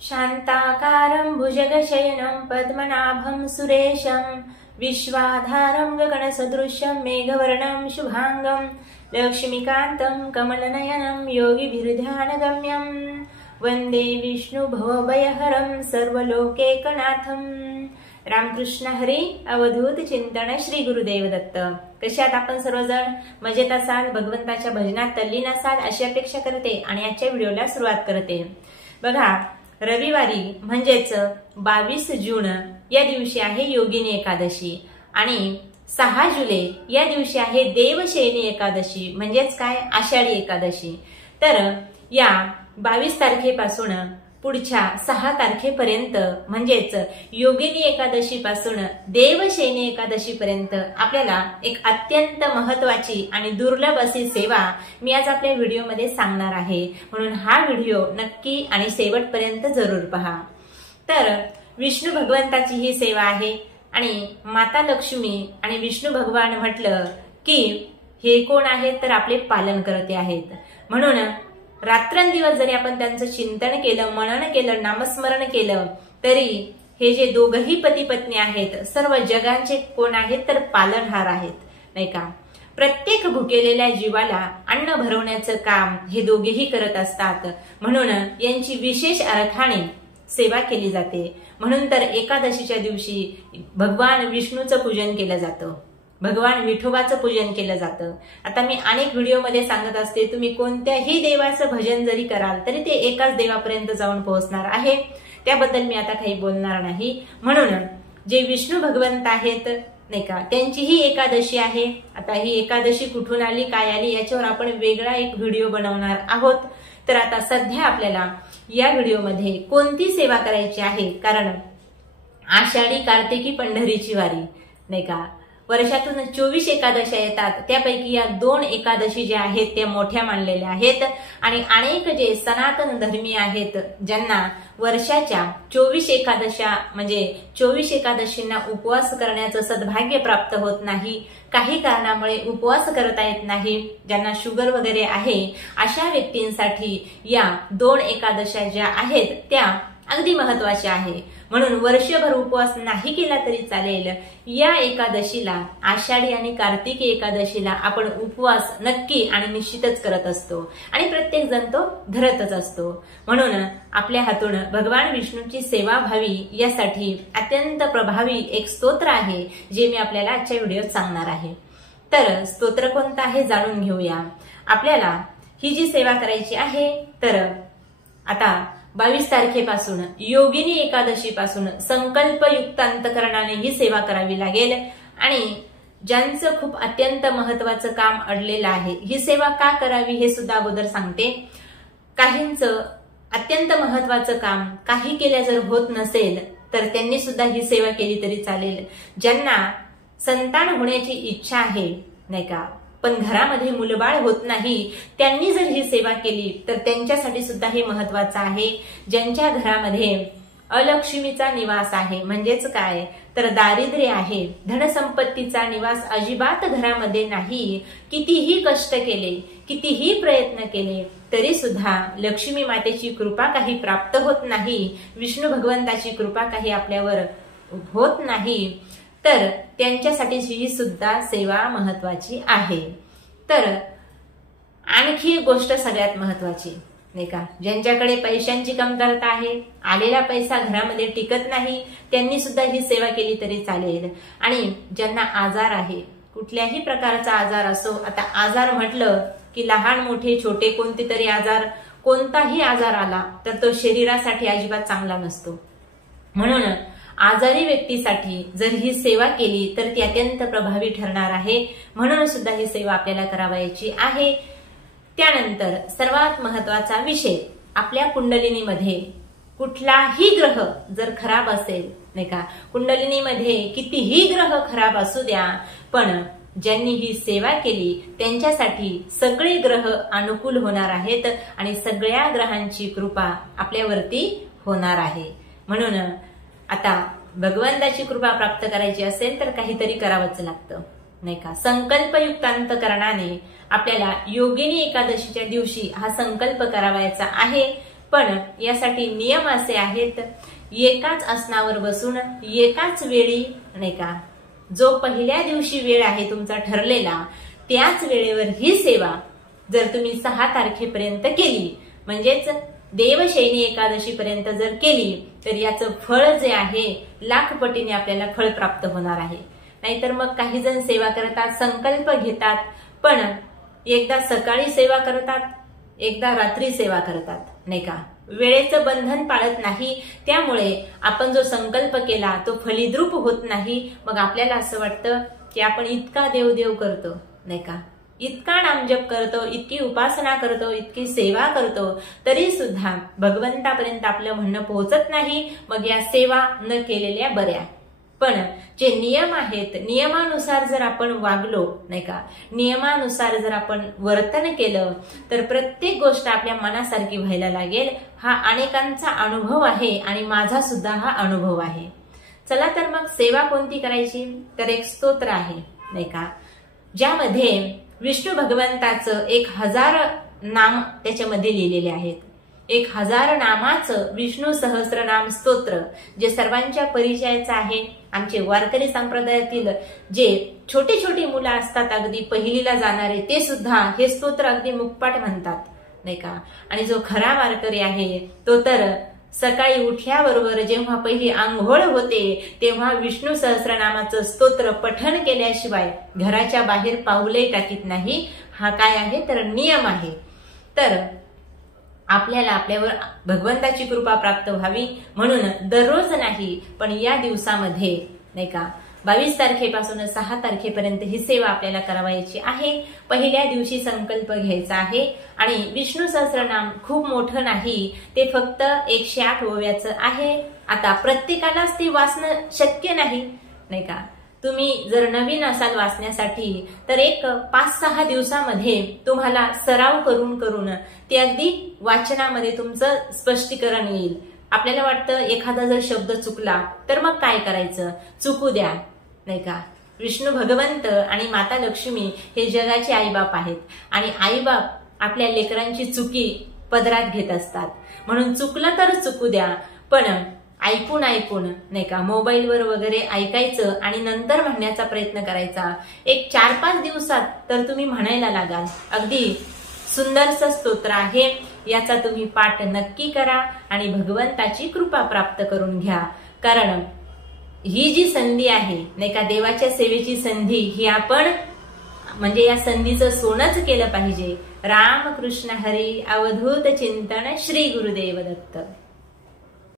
शान्ताकारं भुजगशयनं पद्मनाभं सुरेशं विश्वाधारं गगनसदृशं मेघवर्णं शुभांगं लक्ष्मीकान्तं कमलनयनं योगिभिर्ध्यानगम्यं वन्दे विष्णुभवभयहरं सर्वलोकैकनाथं। रामकृष्ण हरी अवधूत चिंतन श्री गुरुदेव दत्त। कशात आपण सर्वजण मजेत असाल, भगवंताच्या भजनात तल्लीन असाल अशी अपेक्षा करते आणि आजच्या व्हिडिओला सुरुवात करते। बघा, रविवारी म्हणजेच 22 जून या दिवशी आहे योगिनी एकादशी आणि 6 जुलै या दिवशी आहे देवशयनी एकादशी म्हणजेच काय आषाढी एकादशी। तर या 22 तारखेपासून पुढच्या 6 तारखेपर्यंत म्हणजेच योगिनी एकादशी पासून देवशयनी एकादशी पर्यंत आपल्याला एक अत्यंत महत्वाची आणि दुर्लभ अशी सेवा मी आज आपल्या व्हिडिओमध्ये सांगणार आहे, म्हणून हा व्हिडिओ नक्की आणि शेवटपर्यंत जरूर पहा। तर विष्णू भगवंताची ही सेवा आहे आणि माता लक्ष्मी आणि विष्णू भगवान म्हटलं की हे कोण आहेत तर आपले पालन करते आहेत, म्हणून रात्रंदिवस जरी आपण त्यांचं चिंतन केलं, मनन केलं, नामस्मरण केलं तरी हे जे दोघही पती पत्नी आहेत सर्व जगांचे कोण आहेत तर पालनहार आहेत, नाही का। प्रत्येक भुकेलेल्या जीवाला अन्न भरवण्याचं काम हे दोघेही करत असतात, म्हणून यांची विशेष अर्थाने सेवा केली जाते। म्हणून तर एकादशीच्या दिवशी भगवान विष्णूचं पूजन केलं जातं, भगवान विठोबाचं पूजन केलं जातं। आता मी अनेक व्हिडिओमध्ये सांगत असते, तुम्ही कोणत्याही देवाचं भजन जरी कराल तरी ते एकाच देवापर्यंत जाऊन पोहोचणार आहे, त्याबद्दल मी आता काही बोलणार नाही। म्हणून जे विष्णू भगवंत आहेत नाही का, त्यांची ही एकादशी आहे। आता ही एकादशी कुठून आली, काय आली याच्यावर आपण वेगळा एक व्हिडिओ बनवणार आहोत। तर आता सध्या आपल्याला या व्हिडिओमध्ये कोणती सेवा करायची आहे, कारण आषाढी कार्तिकी पंढरीची वारी नाही का, वर्षातून 24 एकादशी येतात, त्यापैकी या 2 एकादशी ज्या आहेत त्या मोठ्या मानलेल्या आहेत आणि अनेक जे सनातन धर्मी आहेत ज्यांना वर्षाच्या 24 एकादशा म्हणजे 24 एकादशींना उपवास करण्याचं सद्भाग्य प्राप्त होत नाही, काही कारणामुळे उपवास करता येत नाही, ज्यांना शुगर वगैरे आहे अशा व्यक्तींसाठी या 2 एकादशा ज्या आहेत त्या अगदी महत्वाच्या आहे। म्हणून वर्षभर उपवास नाही केला तरी चालेल, या एकादशीला आषाढी आणि कार्तिकी एकादशीला आपण उपवास नक्की आणि निश्चितच करत असतो आणि प्रत्येक जण तो धरतच असतो। म्हणून आपल्या हातून भगवान विष्णूची सेवा व्हावी यासाठी अत्यंत प्रभावी एक स्तोत्र आहे जे मी आपल्याला आजच्या व्हिडिओत सांगणार आहे। तर स्तोत्र कोणतं आहे जाणून घेऊया। आपल्याला ही जी सेवा करायची आहे तर आता 22 तारखेपासून योगिनी एकादशी पासून संकल्पयुक्त अंतकरणाने ही सेवा करावी लागेल आणि ज्यांचं खूप अत्यंत महत्वाचं काम अडलेलं आहे, ही सेवा का करावी हे सुद्धा अगोदर सांगते। काहींचं अत्यंत महत्वाचं काम काही केल्या जर होत नसेल तर त्यांनी सुद्धा ही सेवा केली तरी चालेल। ज्यांना संतान होण्याची इच्छा आहे नाही का, पण घरामध्ये मुलबाळ होत नाही, त्यांनी जर ही सेवा केली तर त्यांच्यासाठी सुद्धा हे महत्वाचं आहे। ज्यांच्या घरामध्ये अलक्ष्मीचा निवास आहे म्हणजेच काय तर दारिद्र्य आहे, धनसंपत्तीचा निवास अजिबात घरामध्ये नाही, कितीही कष्ट केले, कितीही प्रयत्न केले तरी सुद्धा लक्ष्मी मातेची कृपा काही प्राप्त होत नाही, विष्णू भगवंताची कृपा काही आपल्यावर होत नाही, तर त्यांच्यासाठी ही सुद्धा सेवा महत्वाची आहे। तर आणखी एक गोष्ट सगळ्यात महत्वाची नाही का, ज्यांच्याकडे पैशांची कमतरता आहे, आलेला पैसा घरामध्ये टिकत नाही, त्यांनी सुद्धा ही सेवा केली तरी चालेल। आणि ज्यांना आजार आहे, कुठल्याही प्रकारचा आजार असो, आता आजार म्हटलं की लहान मोठे छोटे कोणते तरी आजार, कोणताही आजार आला तर तो शरीरासाठी अजिबात चांगला नसतो, म्हणून आजारी व्यक्तीसाठी जर ही सेवा केली तर ती अत्यंत प्रभावी ठरणार आहे, म्हणून सुद्धा ही सेवा आपल्याला करावायची आहे। त्यानंतर सर्वात महत्वाचा विषय, आपल्या कुंडलिनीमध्ये कुठलाही ग्रह जर खराब असेल नाही का, कुंडलिनीमध्ये कितीही ग्रह खराब असू द्या, पण ज्यांनी ही सेवा केली त्यांच्यासाठी सगळे ग्रह अनुकूल होणार आहेत आणि सगळ्या ग्रहांची कृपा आपल्यावरती होणार आहे। म्हणून आता भगवंताची कृपा प्राप्त करायची असेल तर काहीतरी करावंच लागतं नाही का। संकल्पयुक्त अंतकरणाने आपल्याला योगिनी एकादशीच्या दिवशी हा संकल्प करावायचा आहे पण यासाठी नियम असे आहेत, एकाच आसनावर बसून एकाच वेळी, नाही का, जो पहिल्या दिवशी वेळ आहे तुमचा ठरलेला त्याच वेळेवर ही सेवा जर तुम्ही 6 तारखेपर्यंत केली, म्हणजेच देवशयनी एकादशी पर्यंत जर केली, तर याचं फळ जे आहे लाख पटीने आपल्याला फळ प्राप्त होणार आहे. नाहीतर मग काही जण सेवा करतात, संकल्प घेतात, पण एकदा सकाळी सेवा करतात, एकदा रात्री सेवा करतात, नाही का, वेळेचं बंधन पाळत नाही. त्यामुळे आपण जो संकल्प केला तो फलिद्रूप होत नाही. मग आपल्याला असं वाटतं की आपण इतका देवदेव करतो, नाही का, इतका नामजप करतो, इतकी उपासना करतो, इतकी सेवा करतो, तरी सुद्धा भगवंतापर्यंत आपलं म्हणणं पोहोचत नाही. मग या सेवा न केलेल्या बऱ्या. पण जे नियम आहेत, नियमानुसार जर आपण वागलो, नाही का, नियमानुसार जर आपण वर्तन केलं, तर प्रत्येक गोष्ट आपल्या मनासारखी व्हायला लागेल. हा अनेकांचा अनुभव आहे आणि माझा सुद्धा हा अनुभव आहे. चला तर मग सेवा कोणती करायची? तर एक स्तोत्र आहे, नाही का, ज्यामध्ये विष्णू भगवंताचं 1000 नाम त्याच्यामध्ये लिहिलेले आहेत. 1000 नामाचं विष्णू सहस्रनाम स्तोत्र जे सर्वांच्या परिचयाचं आहे. आमचे वारकरी संप्रदायातील जे छोटी छोटी मुलं असतात, अगदी पहिलीला जाणारे, ते सुद्धा हे स्तोत्र अगदी मुखपाठ म्हणतात, नाही का. आणि जो खरा वारकरी आहे तो तर सकाळी उठल्याबरोबर जेव्हा पहिली आंघोळ होते तेव्हा विष्णू सहस्रनामाचं स्तोत्र पठण केल्याशिवाय घराच्या बाहेर पाऊलही टाकीत नाही. हा काय आहे तर नियम आहे. तर आपल्याला आपल्यावर भगवंताची कृपा प्राप्त व्हावी म्हणून दररोज नाही, पण या दिवसामध्ये, नाही का, 22 तारखेपासून 6 तारखेपर्यंत ही सेवा आपल्याला करावायची आहे. पहिल्या दिवशी संकल्प घ्यायचा आहे आणि विष्णू सहस्रनाम खूप मोठं नाही, ते फक्त 108 ओव्याचं आहे. आता प्रत्येकालाच ते वाचणं शक्य नाही, नाही का. तुम्ही जर नवीन असाल वाचण्यासाठी तर एक 5-6 दिवसामध्ये तुम्हाला सराव करून करून ते अगदी वाचनामध्ये तुमचं स्पष्टीकरण येईल. आपल्याला वाटतं एखादा जर शब्द चुकला तर मग काय करायचं, चुकू द्या, नाही का. विष्णू भगवंत आणि माता लक्ष्मी हे जगाचे आईबाप आहेत आणि आईबाप आपल्या लेकरांची चुकी पदरात घेत असतात. म्हणून चुकलं तर चुकू द्या, पण ऐकून ऐकून, नाही का, मोबाईलवर वगैरे ऐकायचं आणि नंतर म्हणण्याचा प्रयत्न करायचा. एक 4-5 दिवसात तर तुम्ही म्हणायला लागाल. अगदी सुंदरसं स्तोत्र आहे. याचा तुम्ही पाठ नक्की करा आणि भगवंताची कृपा प्राप्त करून घ्या. कारण ही जी संधी आहे, नाही का, देवाच्या सेवेची संधी, ही आपण म्हणजे या संधीचं सोनच केलं पाहिजे. राम कृष्ण हरी अवधूत चिंतन श्री गुरुदेव दत्त.